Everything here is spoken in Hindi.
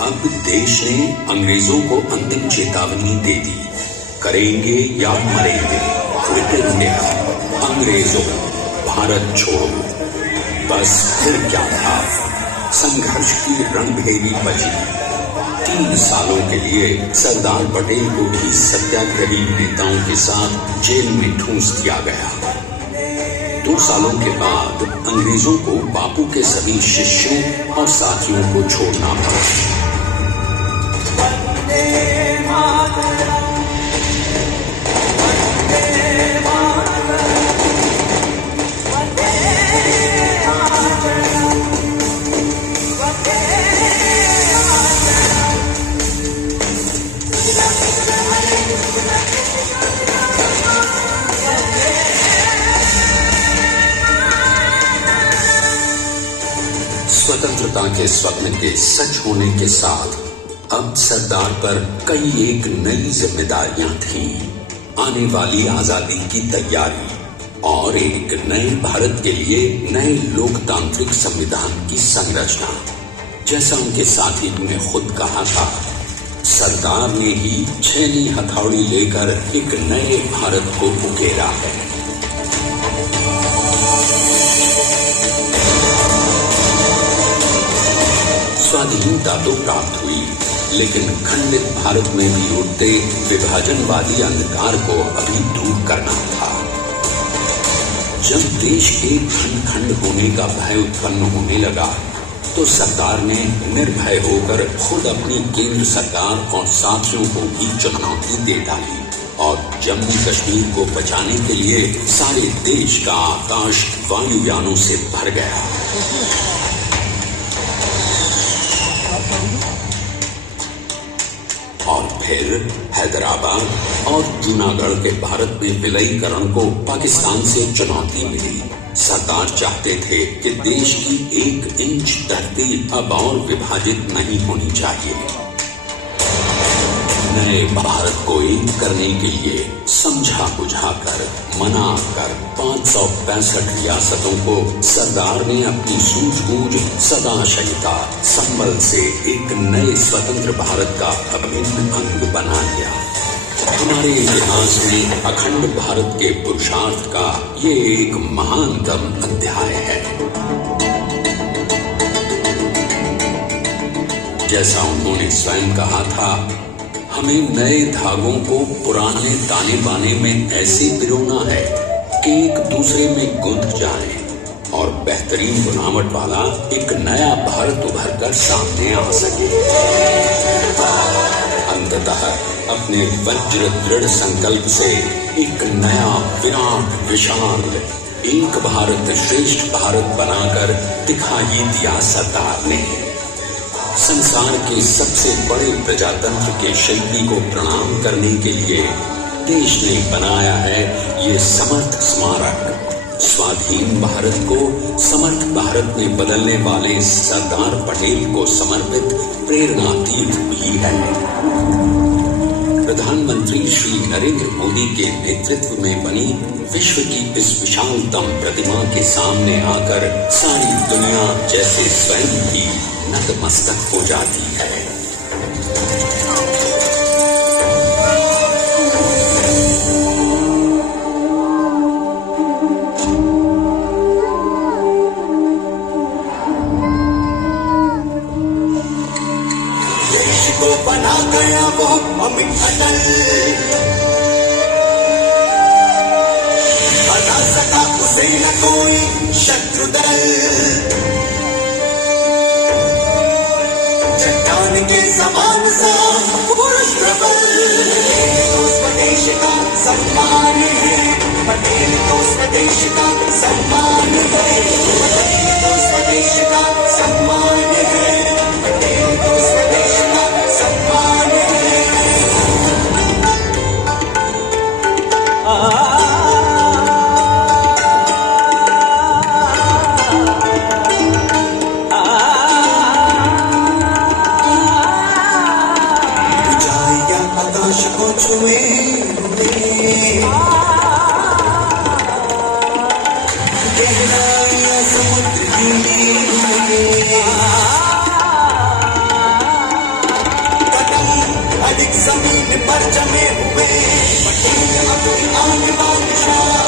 अब देश ने अंग्रेजों को अंतिम चेतावनी दे दी, करेंगे या मरेंगे, क्विट इंडिया, अंग्रेजों भारत छोड़ो। बस फिर क्या था, संघर्ष की रणभेरी बची। 3 सालों के लिए सरदार पटेल को भी सत्याग्रही नेताओं के साथ जेल में ठूंस दिया गया। 2 सालों के बाद अंग्रेजों को बापू के सभी शिष्यों और साथियों को छोड़ना पड़ा। स्वतंत्रता के स्वप्न के सच होने के साथ अब सरदार पर कई एक नई जिम्मेदारियां थीं। आने वाली आजादी की तैयारी और एक नए भारत के लिए नए लोकतांत्रिक संविधान की संरचना। जैसा उनके साथी ने खुद कहा था, सरदार ने ही छेनी हथौड़ी लेकर एक नए भारत को उकेरा है। स्वाधीनता तो प्राप्त हुई, लेकिन खंडित भारत में भी उठते विभाजनवादी अंधकार को अभी दूर करना था। जब देश के खंड खंड होने का भय उत्पन्न होने लगा, तो सरकार ने निर्भय होकर खुद अपनी केंद्र सरकार और साथियों को भी चुनौती दे डाली और जम्मू कश्मीर को बचाने के लिए सारे देश का आकाश वायुयानों से भर गया। और फिर हैदराबाद और जूनागढ़ के भारत में विलयीकरण को पाकिस्तान से चुनौती मिली। सरदार चाहते थे कि देश की 1 इंच धरती अब और विभाजित नहीं होनी चाहिए। नए भारत को एक करने के लिए समझा बुझाकर मना कर 565 रियासतों को सरदार ने अपनी सूझबूझ सदाशयता संबल से एक नए स्वतंत्र भारत का अभिन्न अंग बना लिया। हमारे इतिहास में अखंड भारत के पुरुषार्थ का ये एक महानतम अध्याय है। जैसा उन्होंने स्वयं कहा था, हमें नए धागों को पुराने ताने बाने में ऐसे पिरोना है कि एक दूसरे में गुंथ जाए और बेहतरीन बनावट वाला एक नया भारत उभर कर सामने आ सके। अंततः अपने वज्र दृढ़ संकल्प से एक नया विराट विशाल एक भारत श्रेष्ठ भारत बनाकर दिखा ही दिया सरदार ने। संसार के सबसे बड़े प्रजातंत्र के शिल्पी को प्रणाम करने के लिए देश ने बनाया है ये समर्थ स्मारक। स्वाधीन भारत को समर्थ भारत में बदलने वाले सरदार पटेल को समर्पित प्रेरणा तीर्थ भी है। प्रधानमंत्री श्री नरेंद्र मोदी के नेतृत्व में बनी विश्व की इस विशालतम प्रतिमा के सामने आकर सारी दुनिया जैसे स्वयं भी नतमस्तक हो जाती है। देश को बना गया वो अमिट अटल, बना सका उसे न कोई शत्रु दल। चट्टान के समान सा पुरुष प्रबल, तो स्वदेश का सम्मान है, पटेल तो स्वदेश का सम्मान है, पटेल तो स्वदेश का सम्मान है, पटेल तो स्वदेश का सम्मान है। आकाश को छुए गहराइयां समुद्र की जमीन पर जमे हुए, पटेल अब की आन बादशाह।